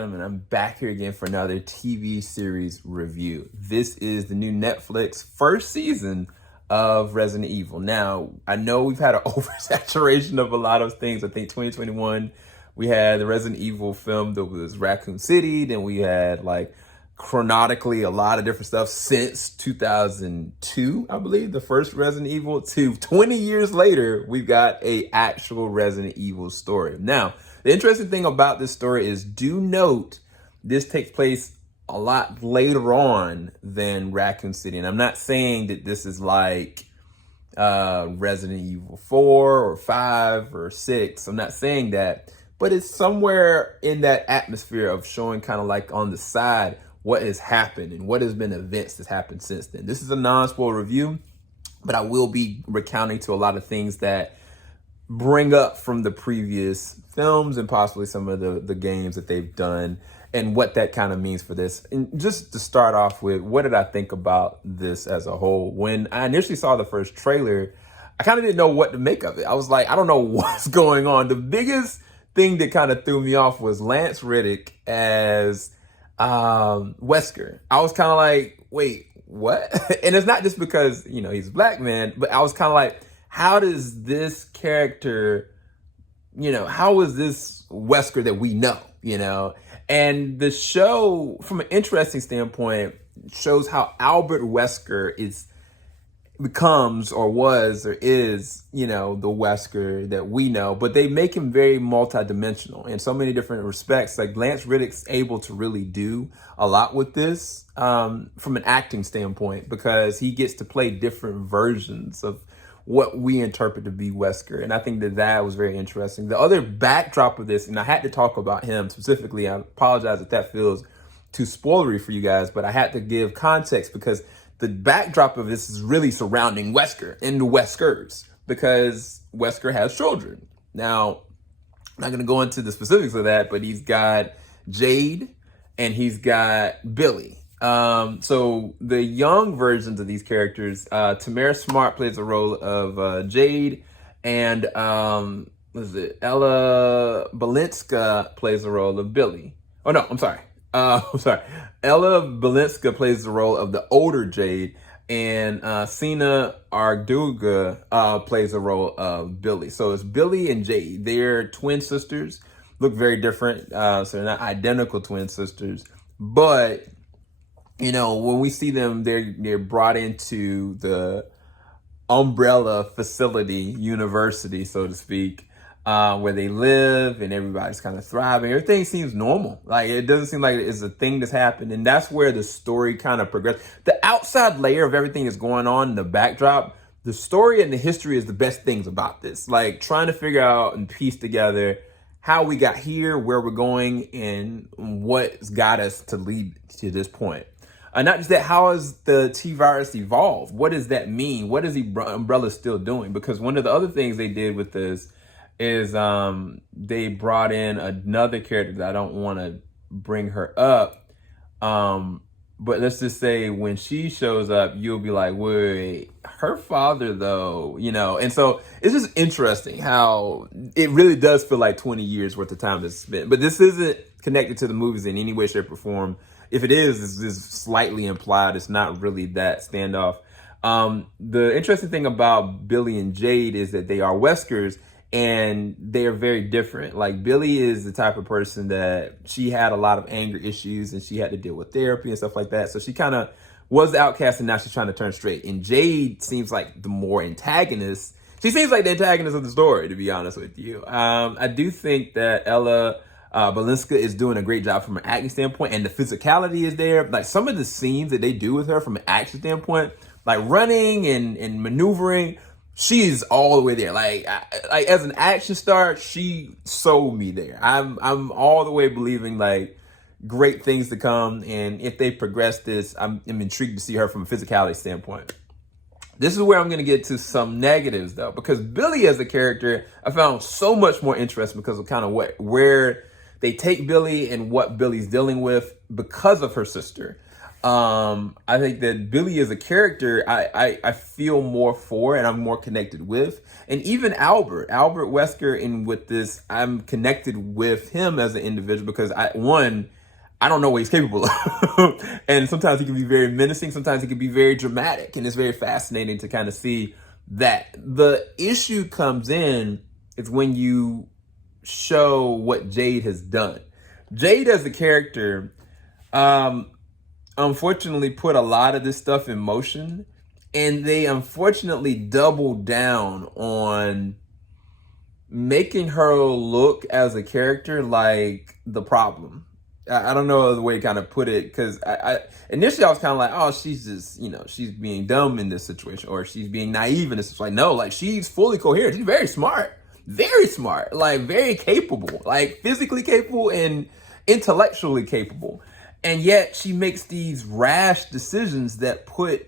gentlemen, I'm back here again for another TV series review. This is the new Netflix first season of Resident Evil. Now, I know we've had an oversaturation of a lot of things. I think 2021, we had the Resident Evil film that was Raccoon City. Then we had like chronologically a lot of different stuff since 2002, I believe, the first Resident Evil, to 20 years later, we've got a actual Resident Evil story. Now, the interesting thing about this story is, do note, this takes place a lot later on than Raccoon City. And I'm not saying that this is like Resident Evil 4 or 5 or 6. I'm not saying that, but it's somewhere in that atmosphere of showing kind of like on the side what has happened and what has been events that's happened since then. This is a non-spoiler review, but I will be recounting to a lot of things that bring up from the previous films and possibly some of the games that they've done and what that kind of means for this. And just to start off with, what did I think about this as a whole? When I initially saw the first trailer, I kind of didn't know what to make of it. I was like, I don't know what's going on. The biggest thing that kind of threw me off was Lance Riddick as Wesker. I was kind of like, wait, what? And it's not just because, you know, he's a black man, but I was kind of like, how does this character, you know, how is this Wesker that we know, you know? And the show, from an interesting standpoint, shows how Albert Wesker becomes or was or is, you know, the Wesker that we know, but they make him very multidimensional in so many different respects. Like Lance Riddick's able to really do a lot with this from an acting standpoint, because he gets to play different versions of what we interpret to be Wesker. And I think that was very interesting. The other backdrop of this, and I had to talk about him specifically, I apologize if that feels too spoilery for you guys, but I had to give context because the backdrop of this is really surrounding Wesker and the Weskers, because Wesker has children. Now, I'm not going to go into the specifics of that, but he's got Jade and he's got Billy. So the young versions of these characters, Tamara Smart plays the role of Jade, and Ella Balinska plays the role of Billy. Oh no, I'm sorry. Ella Balinska plays the role of the older Jade, and Sina Arduga plays the role of Billy. So it's Billy and Jade. They're twin sisters, look very different. So they're not identical twin sisters, but you know, when we see them, they're brought into the umbrella facility, university, so to speak, where they live and everybody's kind of thriving. Everything seems normal. Like, it doesn't seem like it's a thing that's happened. And that's where the story kind of progresses. The outside layer of everything that's going on in the backdrop, the story and the history is the best things about this. Like, trying to figure out and piece together how we got here, where we're going, and what's got us to lead to this point. Not just that, how has the T-Virus evolved? What does that mean? What is the Umbrella still doing? Because one of the other things they did with this is they brought in another character that I don't want to bring her up. But let's just say when she shows up, you'll be like, wait, her father though, you know? And so it's just interesting how it really does feel like 20 years worth of time that's spent. But this isn't connected to the movies in any way, shape, or form. If it is, it's slightly implied. It's not really that standoff. The interesting thing about Billy and Jade is that they are Weskers, and they are very different. Like, Billy is the type of person that she had a lot of anger issues and she had to deal with therapy and stuff like that. So she kind of was the outcast, and now she's trying to turn straight. And Jade seems like the more antagonist. She seems like the antagonist of the story, to be honest with you. I do think that Ella Balinska is doing a great job from an acting standpoint, and the physicality is there. Like, some of the scenes that they do with her from an action standpoint, like running and maneuvering, she is all the way there. Like as an action star, she sold me there. I'm all the way believing like great things to come, and if they progress this, I'm intrigued to see her from a physicality standpoint. This is where I'm going to get to some negatives though, because Billy as a character, I found so much more interesting because of kind of where they take Billy and what Billy's dealing with because of her sister. I think that Billy as a character, I feel more for and I'm more connected with. And even Albert Wesker, and with this, I'm connected with him as an individual because I don't know what he's capable of. And sometimes he can be very menacing, sometimes he can be very dramatic, and it's very fascinating to kind of see that. The issue comes in is when you show what Jade has done. Jade as a character, unfortunately put a lot of this stuff in motion, and they unfortunately doubled down on making her look as a character like the problem. I don't know the way to kind of put it, because I initially I was kind of like, oh, she's just, she's being dumb in this situation, or she's being naive in this. It's like, no, like, she's fully coherent. She's very smart, like very capable, like physically capable and intellectually capable. And yet she makes these rash decisions that put,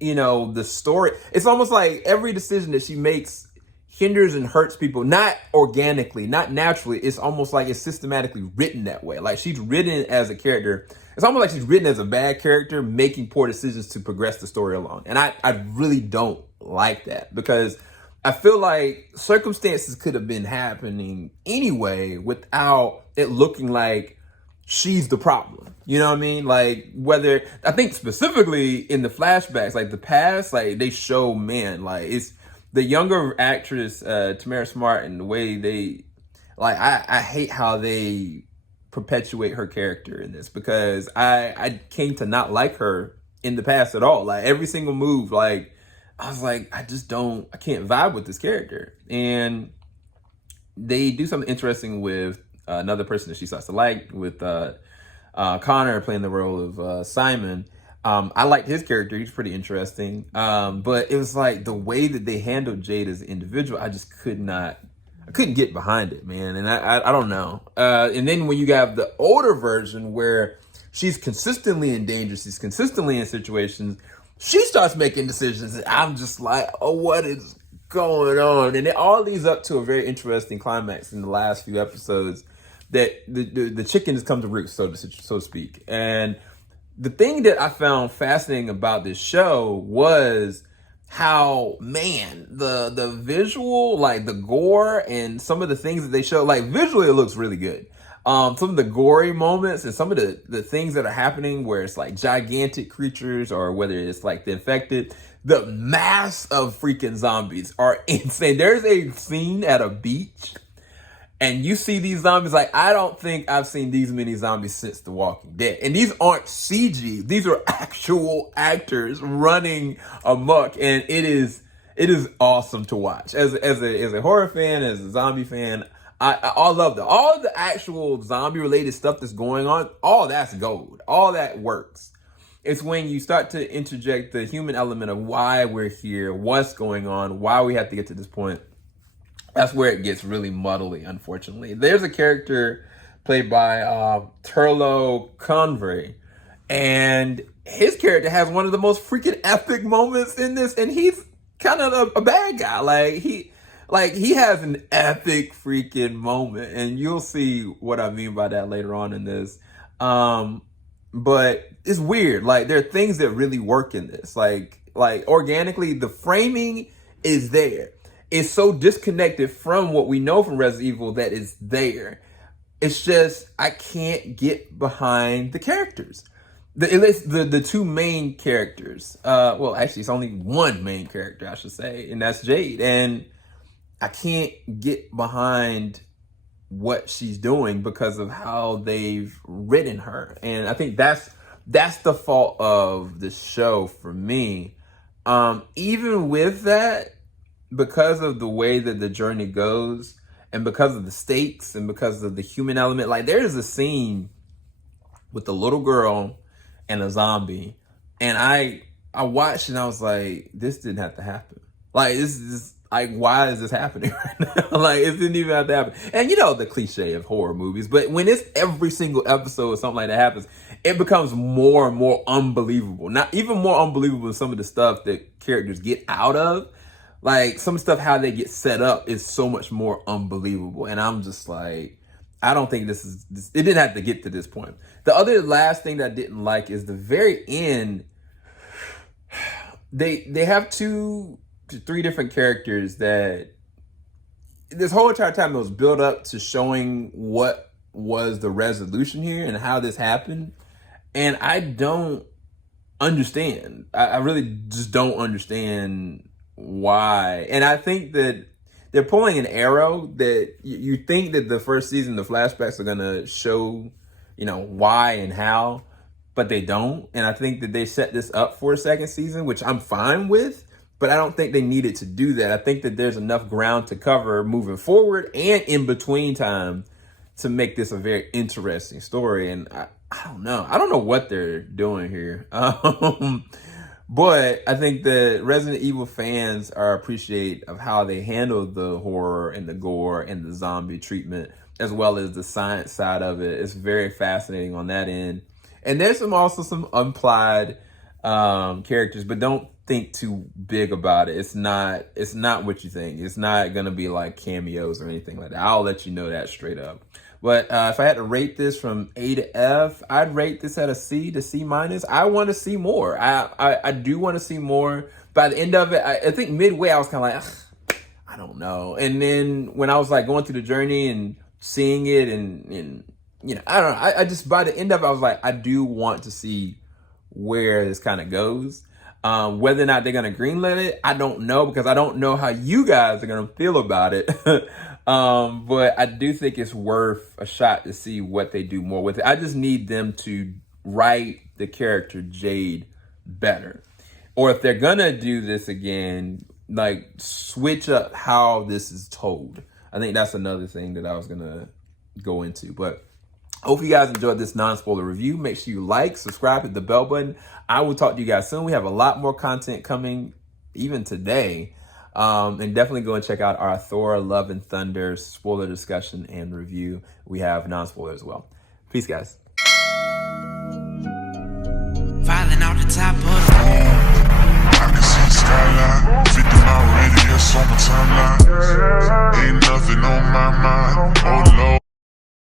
the story. It's almost like every decision that she makes hinders and hurts people, not organically, not naturally. It's almost like it's systematically written that way. Like, she's written as a character. It's almost like she's written as a bad character, making poor decisions to progress the story along. And I really don't like that, because I feel like circumstances could have been happening anyway without it looking like she's the problem. You know what I mean? Like, whether, I think specifically in the flashbacks, like the past, like they show, man, like it's the younger actress, Tamara Smart, and the way they, like, I hate how they perpetuate her character in this, because I came to not like her in the past at all. Like, every single move, like, I was like, I can't vibe with this character. And they do something interesting with another person that she starts to like, with Connor playing the role of Simon. I liked his character. He's pretty interesting. But it was like the way that they handled Jade as an individual, I just couldn't get behind it, man. And I don't know. And then when you have the older version where she's consistently in danger, she's consistently in situations, she starts making decisions, and I'm just like, oh, what is going on? And it all leads up to a very interesting climax in the last few episodes, that the chicken has come to roost, so to speak. And the thing that I found fascinating about this show was how, man, the visual, like the gore and some of the things that they show, like visually it looks really good. Some of the gory moments and some of the things that are happening where it's like gigantic creatures, or whether it's like the infected, the mass of freaking zombies are insane. There's a scene at a beach, and you see these zombies, like, I don't think I've seen these many zombies since The Walking Dead. And these aren't CG. These are actual actors running amok. And it is awesome to watch. As a horror fan, as a zombie fan, I love that. All the actual zombie related stuff that's going on, all that's gold. All that works. It's when you start to interject the human element of why we're here, what's going on, why we have to get to this point. That's where it gets really muddly, unfortunately. There's a character played by Turlo Convery, and his character has one of the most freaking epic moments in this, and he's kind of a bad guy. Like he has an epic freaking moment, and you'll see what I mean by that later on in this. But it's weird. Like, there are things that really work in this. Like organically, the framing is there. It's so disconnected from what we know from Resident Evil that is there. It's just, I can't get behind the characters. The two main characters. Well, actually, it's only one main character, I should say, and that's Jade. And I can't get behind what she's doing because of how they've written her. And I think that's the fault of the show for me. Even with that, because of the way that the journey goes, and because of the stakes, and because of the human element, like, there is a scene with a little girl and a zombie, and I watched and I was like, this didn't have to happen. Like, this is like, why is this happening right now? Like, it didn't even have to happen. And you know the cliche of horror movies, but when it's every single episode something like that happens, it becomes more and more unbelievable. Not even more unbelievable than some of the stuff that characters get out of. Like, some stuff, how they get set up is so much more unbelievable. And I'm just like, I don't think it didn't have to get to this point. The other last thing that I didn't like is the very end. They have 2 to 3 different characters that this whole entire time it was built up to showing what was the resolution here and how this happened. And I don't understand. I really just don't understand why. And I think that they're pulling an arrow that you think that the first season, the flashbacks are going to show, why and how, but they don't. And I think that they set this up for a second season, which I'm fine with, but I don't think they needed to do that. I think that there's enough ground to cover moving forward and in between time to make this a very interesting story. And I don't know. I don't know what they're doing here. But I think that Resident Evil fans are appreciative of how they handle the horror and the gore and the zombie treatment, as well as the science side of it. It's very fascinating on that end. And there's also some implied characters, but don't think too big about it. It's not what you think. It's not going to be like cameos or anything like that. I'll let you know that straight up. But if I had to rate this from A to F, I'd rate this at a C to C minus. I want to see more. I do want to see more. By the end of it, I think midway I was kind of like, I don't know. And then when I was like going through the journey and seeing it and I don't know. I just, by the end of it, I was like, I do want to see where this kind of goes. Whether or not they're going to greenlit it, I don't know, because I don't know how you guys are going to feel about it. But I do think it's worth a shot to see what they do more with it. I just need them to write the character Jade better. Or if they're going to do this again, like switch up how this is told. I think that's another thing that I was going to go into. But hope you guys enjoyed this non-spoiler review. Make sure you like, subscribe, hit the bell button. I will talk to you guys soon. We have a lot more content coming even today. And definitely go and check out our Thor Love and Thunder spoiler discussion and review. We have non-spoiler as well. Peace, guys. Falling off the top